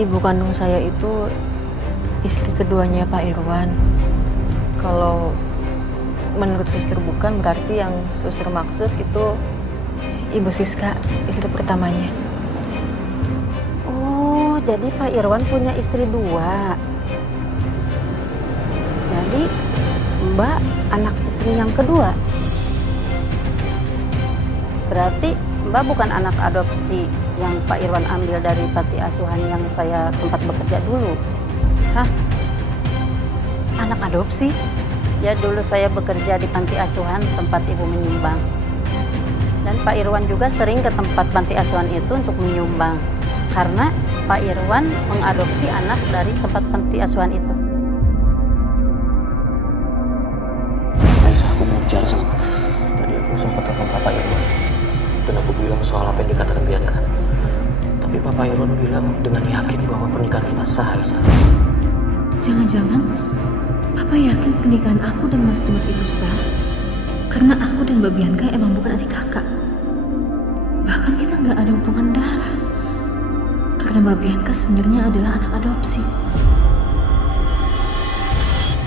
ibu kandung saya itu istri keduanya Pak Irwan. Kalau menurut suster bukan, berarti yang suster maksud itu Ibu Siska, istri pertamanya. Oh, jadi Pak Irwan punya istri dua. Jadi Mbak anak istri yang kedua. Berarti Mbak bukan anak adopsi yang Pak Irwan ambil dari panti asuhan yang saya tempat bekerja dulu. Hah? Anak adopsi? Ya, dulu saya bekerja di panti asuhan tempat ibu menyumbang. Dan Pak Irwan juga sering ke tempat panti asuhan itu untuk menyumbang. Karena Pak Irwan mengadopsi anak dari tempat panti asuhan itu. Aisyah, aku mau bicara sama kamu. Tadi aku sempat telepon Papa Irwan. Dan aku bilang soal apa yang dikatakan Bianca. Tapi Papa Irwan bilang dengan yakin bahwa pernikahan kita sah, Aisyah. Jangan-jangan Papa yakin pernikahan aku dan Mas Dimas itu sah karena aku dan Mbak Bianca emang bukan adik kakak. Bahkan kita nggak ada hubungan darah. Karena Mbak Bianca sebenarnya adalah anak adopsi.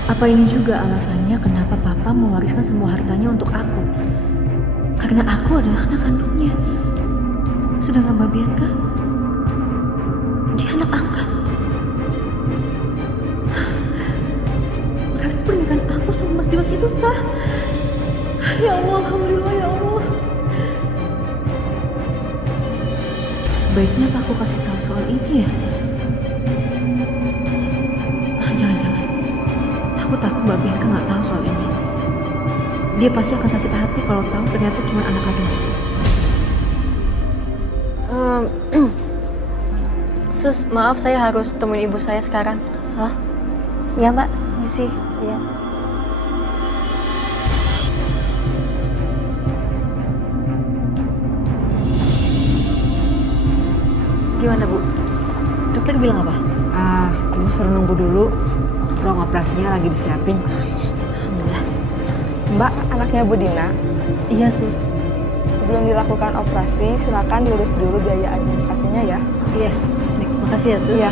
Apa ini juga alasannya kenapa Papa mewariskan semua hartanya untuk aku? Karena aku adalah anak kandungnya. Sedangkan Mbak Bianca, dia anak angkat. Berarti pernikahan aku sama Mas Dimas itu sah. Ya Allah, alhamdulillah ya Allah. Sebaiknya apa aku kasih tahu soal ini ya? Jangan-jangan. Aku takut Mbak Bianca nggak tahu soal ini. Dia pasti akan sakit hati kalau tahu ternyata cuma anak adopsi. Sus, maaf saya harus temuin ibu saya sekarang. Hah? Ya Mbak, misi. Ya. Gimana Bu? Dokter bilang apa? Ibu suruh nunggu dulu. Ruang operasinya lagi disiapin. Alhamdulillah. Mbak, anaknya Bu Dina. Iya Sus. Sebelum dilakukan operasi, silakan dilurus dulu biaya administrasinya ya. Iya. Nih, makasih ya Sus. Iya.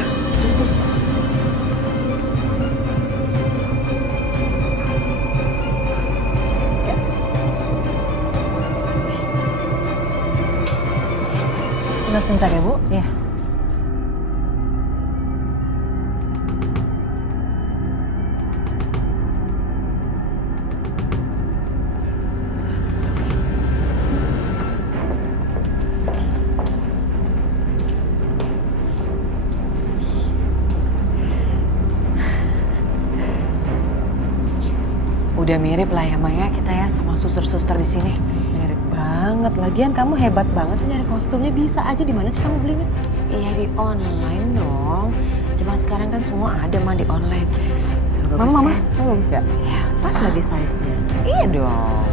Tunggu sebentar ya Bu. Iya. Udah mirip lah ya Maya kita ya sama suster-suster di sini. Mirip banget. Lagian kamu hebat banget sih nyari kostumnya. Bisa aja, di mana sih kamu belinya? Iya di online dong. Cuma sekarang kan semua ada mah di online. Tuh, bagus Mama, kan? kamu bagus gak? Ya, Pas lagi size-nya. iya dong.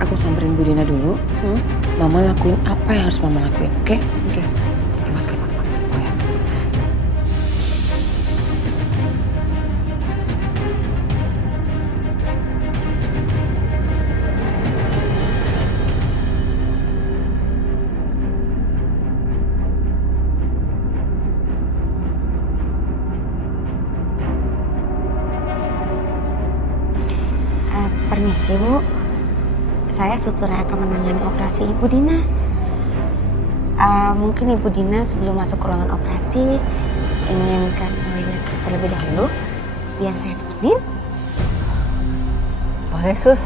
Aku samperin Bu Dina dulu. Mama lakuin apa yang harus Mama lakuin, oke? Oke. Pakai masker, pakai masker. Oh ya. Permisi Bu, saya suster yang akan menangani operasi Ibu Dina. Mungkin Ibu Dina sebelum masuk ke ruangan operasi ingin ke toilet terlebih dahulu, biar saya temenin. Boleh sus.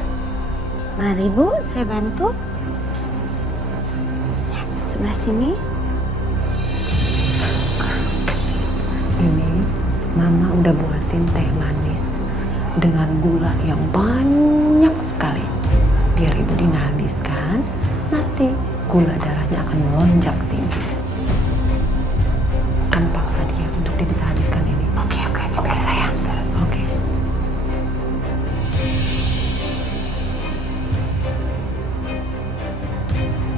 Mari Bu, saya bantu. Ya, sebelah sini. Ini Mama udah buatin teh manis dengan gula yang banyak sekali. Biar Ibu Dina habiskan, nanti gula darahnya akan melonjak tinggi. Kamu paksa dia untuk dia bisa habiskan ini. Oke, beres sayang. Oke.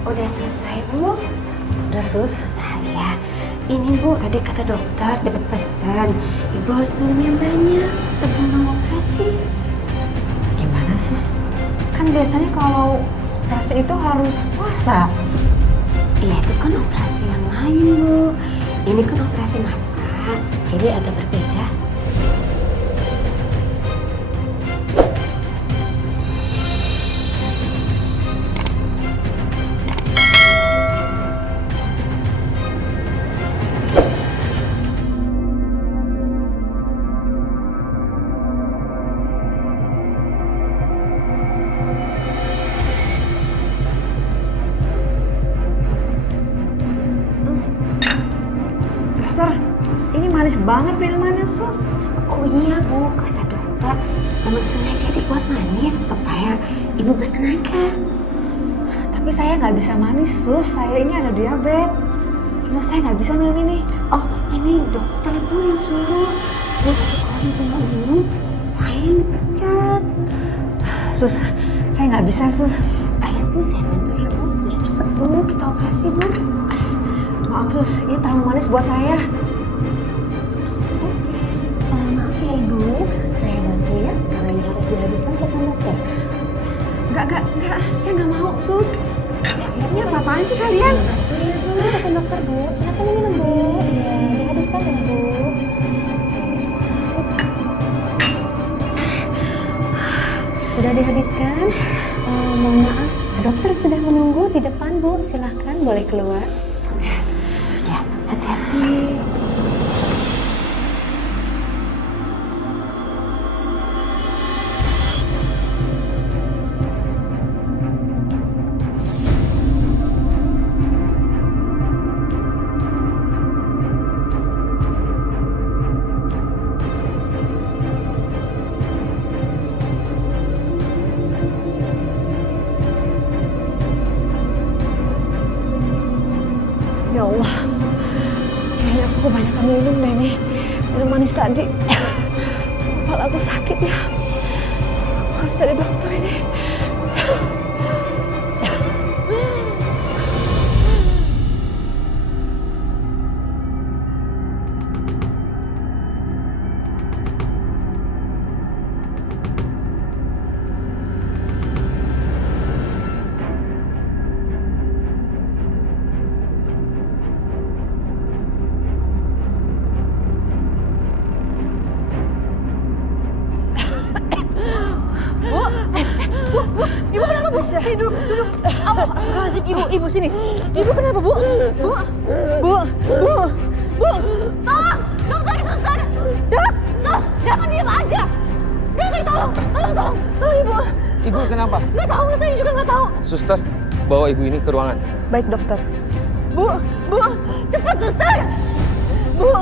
Udah selesai Bu. Udah sus? Nah, ya. Ini Bu, tadi kata dokter dapat pesan. Ibu harus minum yang banyak sebelum operasi. Gimana sus? Kan biasanya kalau operasi itu harus puasa. Iya, itu kan operasi yang lain, Bu. Ini kan operasi mata, jadi agak berbeda. Suster, ini manis banget minumannya sus. Oh iya, Bu, kata dokter, memang sengaja dibuat manis supaya ibu bertenaga. Tapi saya nggak bisa manis sus, saya ini ada diabetes. Terus saya nggak bisa minum ini. Oh, ini dokter Bu yang suruh. Bu, kalau ibu nggak minum, saya yang dipecat. Sus, saya nggak bisa sus. Ayo Bu, saya bantu ya Bu. Biar cepet Bu, kita operasi Bu. Maaf sus, ini terlalu manis buat saya. Maaf ya Ibu, saya bantu ya. Kalau ini harus dihabiskan pesan dokter. Enggak, saya nggak mau sus. Ini apa-apaan sih kalian? Bantu ya Bu, pesan dokter Bu. Silakan minum Bu. Iya, dihabiskan ya Bu. Sudah dihabiskan? Mohon maaf, dokter sudah menunggu di depan Bu. Silahkan, boleh keluar. Ya, hati-hati. Ya Allah, kayaknya aku kebanyakan minum deh nih. Minum manis tadi. Kepala aku sakit ya. Aku harus cari dokter ini. Ibu kenapa, Bu? Sini duduk. Astagfirullahaladzim, Ibu sini. Ibu kenapa, Bu? Bu. Tolong, dokter, suster. Dok, sus, jangan diam aja. Dokter, tolong, Ibu. Ibu kenapa? Nggak tahu, saya juga nggak tahu. Suster, bawa ibu ini ke ruangan. Baik dokter. Bu, cepat, suster. Bu,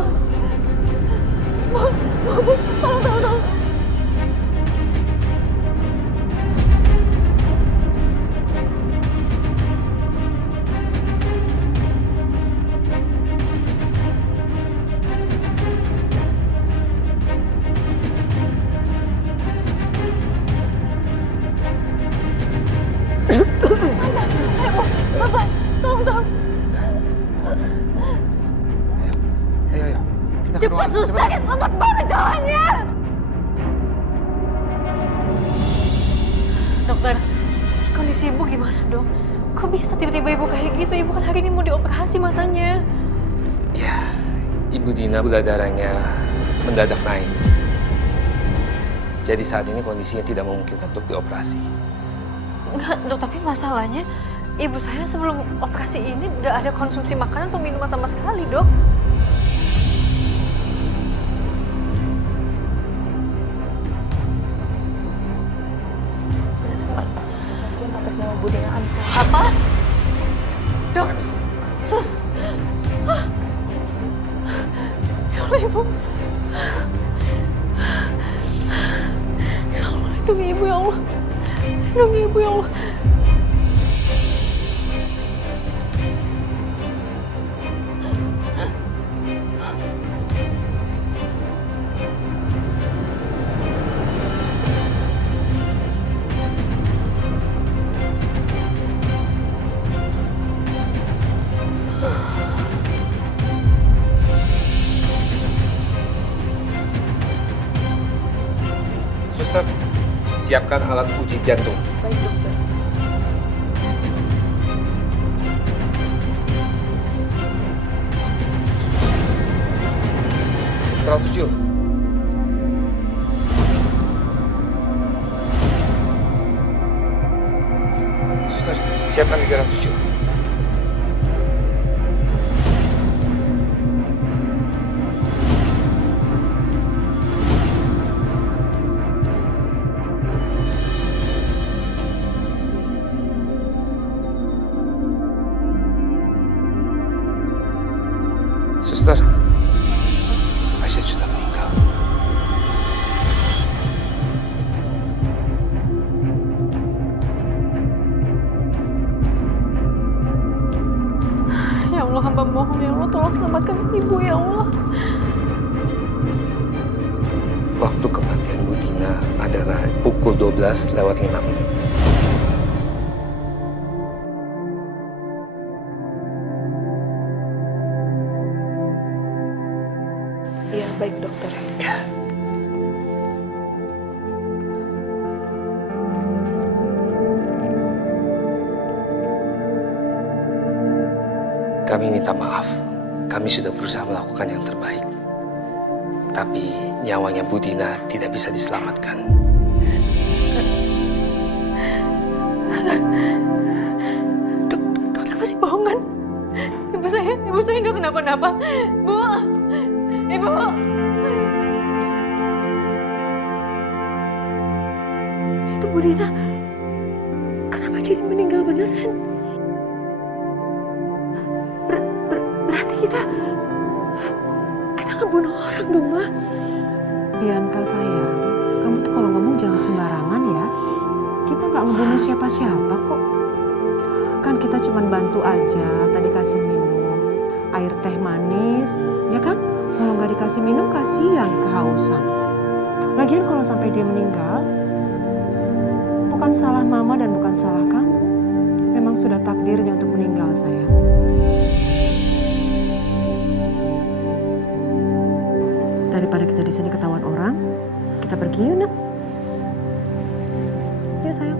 tolong. Bapak, tolong. Ayo. Kita ke Cepat, ruangan. suster. Lambat banget jalannya. Dokter, kondisi ibu gimana, Dok? Kok bisa tiba-tiba ibu kayak gitu? Ibu kan hari ini mau dioperasi matanya. Ya, Ibu Dina gula darahnya mendadak naik. Jadi saat ini kondisinya tidak memungkinkan untuk dioperasi. Enggak, Dok, tapi masalahnya ibu saya sebelum operasi ini nggak ada konsumsi makanan atau minuman sama sekali, Dok. Pasien atas nama Bu Dina Anta. Apa? Dok, sus. Ya Allah, Ibu. Ya Allah, lindungi Ibu, ya Allah. Lindungi Ibu, ya Allah. Suster, siapkan alat uji jantung. Baik dokter. Jul. Suster, siapkan 300 Jul. Suster, pasien sudah meninggal. Ya Allah, hamba mohon ya Allah, tolong selamatkan ibu ya Allah. Waktu kematian Bu Dina adalah pukul 12:05. Iya, baik dokter. Kami minta maaf. Kami sudah berusaha melakukan yang terbaik. Tapi nyawanya Bu Dina tidak bisa diselamatkan. Dokter masih bohong kan? Ibu saya nggak kenapa-napa. Bu, ibu. Itu Bu Dina. Kenapa jadi meninggal beneran? Berarti kita ngebunuh orang dong, Ma. Bianca sayang, kamu tuh kalau ngomong jangan sembarangan ya. Kita nggak ngebunuh siapa-siapa kok. Kan kita cuma bantu aja, tadi kasih minum air teh manis, ya kan? Kalau nggak dikasih minum kasihan kehausan. Lagian kalau sampai dia meninggal, bukan salah mama dan bukan salah kamu. Memang sudah takdirnya untuk meninggal, sayang. Daripada kita di sini ketahuan orang, kita pergi yuk, nak. Ya, sayang.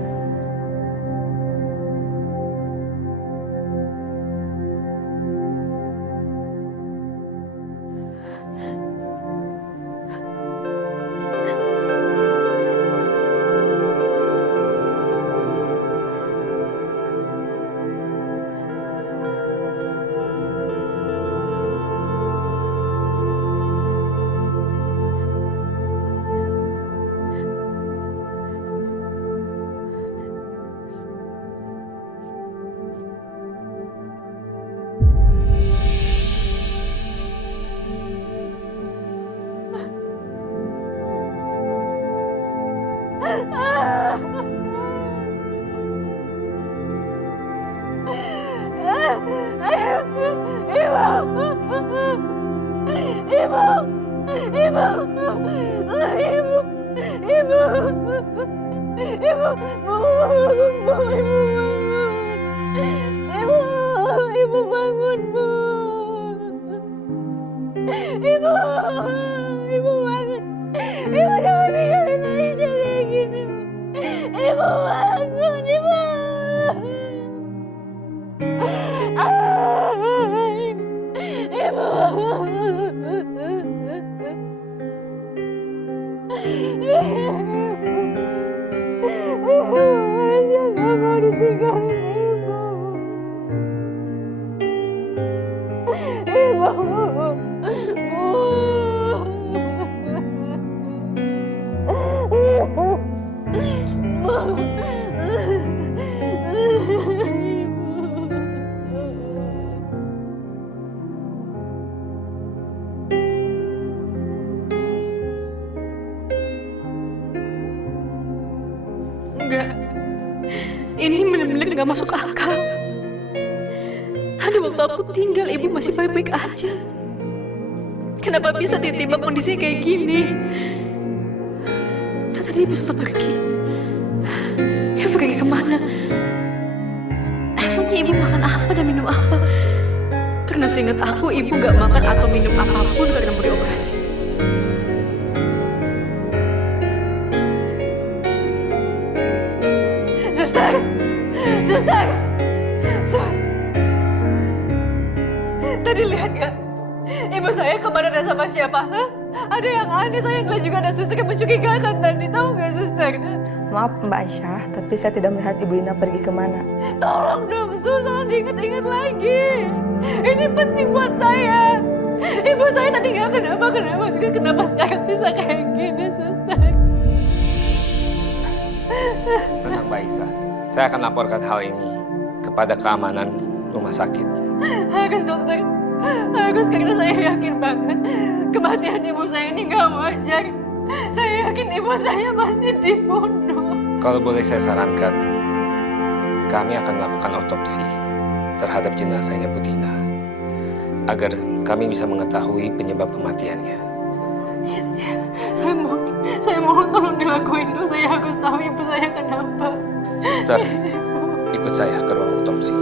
Ibu bangun, Bu. Ibu bangun. Ibu jangan tinggalin Aisyah kayak gini. Ibu bangun, Ibu. Aisyah gak mau ditinggalin Ibu. Ibu. Enggak, ini benar-benar nggak masuk akal. Tadi waktu aku tinggal, ibu masih baik-baik aja. Kenapa bisa tiba-tiba kondisinya kayak gini? Dan tadi ibu sempat pergi. Ibu pergi kemana? Emangnya ibu makan apa dan minum apa? Karena seingat aku, ibu gak makan atau minum apapun karena mau dioperasi. Suster! Suster! Sus! Tadi lihat gak? Ibu saya kemana dan sama siapa? Hah? Ada yang aneh, saya ngeliat juga ada suster yang mencurigakan tadi. Tahu gak, suster? Maaf Mbak Aisyah, tapi saya tidak melihat Ibu Dina pergi kemana. Tolong dong, Sus, tolong diingat-ingat lagi. Ini penting buat saya. Ibu saya tadi nggak kenapa juga, kenapa sekarang bisa kayak gini, suster? Tenang Mbak Isa, saya akan laporkan hal ini kepada keamanan rumah sakit. Harus dokter, harus, karena saya yakin banget kematian ibu saya ini nggak wajar. Saya yakin ibu saya pasti dibunuh. Kalau boleh saya sarankan, kami akan melakukan otopsi terhadap jenazahnya Bu Dina agar kami bisa mengetahui penyebab kematiannya. Saya mohon tolong dilakuin dong. Saya harus tahu ibu saya kenapa. Suster, ikut saya ke ruang otopsi.